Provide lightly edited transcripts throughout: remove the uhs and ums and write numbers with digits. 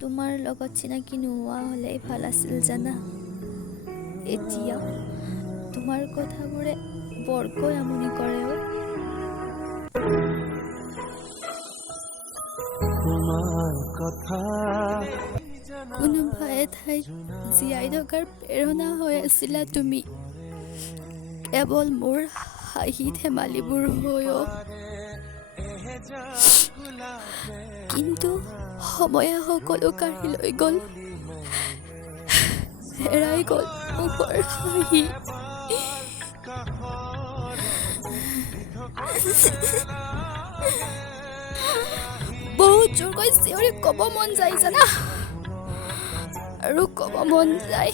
তোমাৰ লগত চিনাকি নোহোৱা হ'লেই ভাল আছিল জানা। এতিয়া তোমাৰ কথাবোৰে বৰকৈ আমনি কৰে অ'। কোনোবা এঠাইত জীয়াই থকাৰ প্ৰেৰণা হৈ আছিলা তুমি, কেৱল মোৰ হাঁহি ধেমালিবোৰ হৈও। কিন্তু সময়ে সকলো কাঢ়ি লৈ গ'ল, হেৰাই গ'ল মোৰ হাঁহি। বহুত জোৰকৈ চিঞৰি ক'ব মন যায় জানা, আৰু ক'ব মন যায়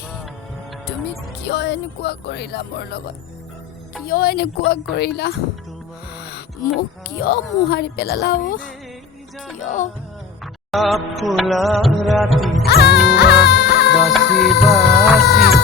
তুমি কিয় এনেকুৱা কৰিলা মোৰ লগত, কিয় এনেকুৱা কৰিলা, মোক কিয় মোহাৰি পেলালা অ', কিয়? ফুলা ৰাতি বাচি বাচি